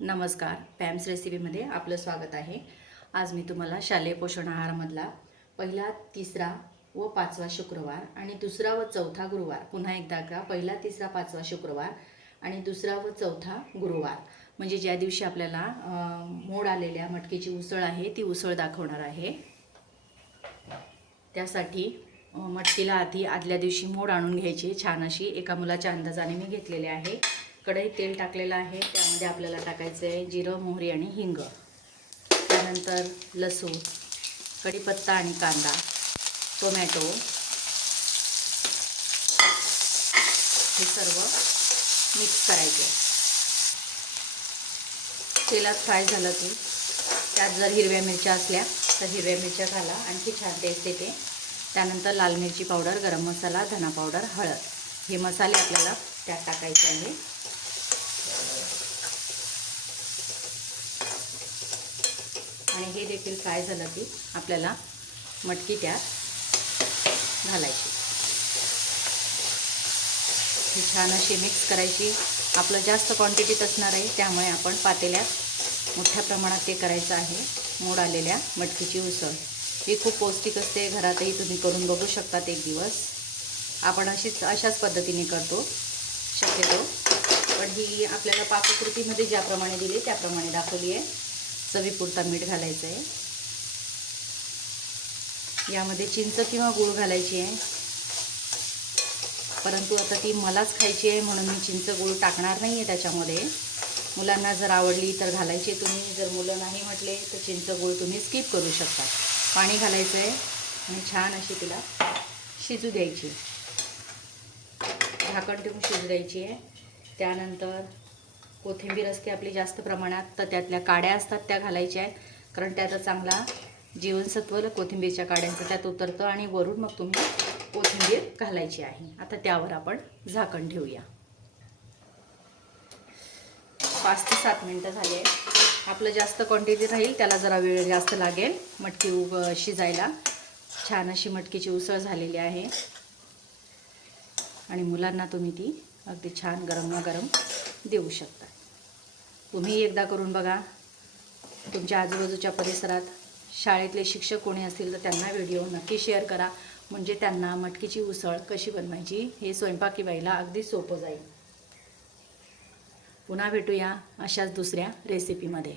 नमस्कार पॅम्स रेसिपीमध्ये आपलं स्वागत आहे. आज मी तुम्हाला शालेय पोषण आहारमधला पहिला तिसरा व पाचवा शुक्रवार आणि दुसरा व चौथा गुरुवार. पुन्हा एकदा का पहिला तिसरा पाचवा शुक्रवार आणि दुसरा व चौथा गुरुवार. म्हणजे ज्या दिवशी आपल्याला मोड आलेल्या मटकीची उसळ आहे ती उसळ दाखवणार आहे. त्यासाठी मटकीला आधी आदल्या दिवशी मोड आणून घ्यायची. छान अशी एका मुलाच्या अंदाजाने मी घेतलेले आहे. कढई तेल टाकलेलं आहे. त्यामध्ये आपल्याला टाकायचं आहे जिरं मोहरी आणि हिंग. त्यानंतर लसूण कढीपत्ता आणि कांदा टोमॅटो. हे सर्व मिक्स करायचे. तेलात फ्राय झालं की त्यात जर हिरव्या मिरच्या असल्या तर हिरव्या मिरच्या घाला. आणखी छान टेस्ट येते. त्यानंतर लाल मिरची पावडर गरम मसाला धना पावडर हळद. हे मसाले आपल्याला त्यात टाकायचे आहे. आणि हे देखील फ्राय झालं की आपल्याला मटकी त्यात घालायची. ही छान अशी मिक्स करायची. आपलं जास्त क्वांटिटीत असणार आहे त्यामुळे आपण पातेल्यात मोठ्या प्रमाणात ते करायचं आहे. मोड आलेल्या मटकीची उसळ. ही खूप पौष्टिक असते घरातही तुम्ही करून बघू शकतात एक दिवस. आपण अशीच अशाच पद्धतीने करतो. शक्यतो. पण ही आपल्याला पाककृतीमध्ये ज्याप्रमाणे दिली त्याप्रमाणे दाखवली आहे. चवीपुरता मीठ घालायचं आहे. यामध्ये चिंच किंवा गूळ घालायची आहे. परंतु आता ती मलाच खायची आहे म्हणून मी चिंच गूळ टाकणार नाही आहे त्याच्यामध्ये. मुलांना जर आवडली तर घालायची तुम्ही. जर मुलं नाही म्हटले तर चिंच गूळ तुम्ही स्किप करू शकता. पाणी घालायचं आहे आणि छान अशी तिला शिजू द्यायची. झाकण ठेवून शिजू द्यायची आहे. त्यानंतर कोथिंबीर असते आपली जास्त प्रमाणात तर त्यातल्या काड्या असतात त्या घालायच्या आहेत. कारण त्याचा चांगला जीवनसत्व कोथिंबीरच्या काड्यांचं. त्यात उतरतं आणि वरून मग तुम्ही कोथिंबीर घालायची आहे. आता त्यावर आपण झाकण ठेवूया. पाच ते सात मिनटं झाले आपलं जास्त क्वांटिटी राहील त्याला जरा वेळ जास्त लागेल. मटकी उग शिजायला. छान अशी मटकीची उसळ झालेली आहे. आणि मुलांना तुम्ही ती अगदी छान गरम गरम देऊ शकता. तुम्ही एकदा करून बघा. तुमच्या आजूबाजूच्या परिसरात शाळेतले शिक्षक कोणी असतील तर त्यांना व्हिडिओ नक्की शेअर करा. म्हणजे त्यांना मटकीची उसळ कशी बनवायची हे स्वयंपाकी बाईला अगदी सोपं जाईल. पुन्हा भेटूया अशाच दुसऱ्या रेसिपीमध्ये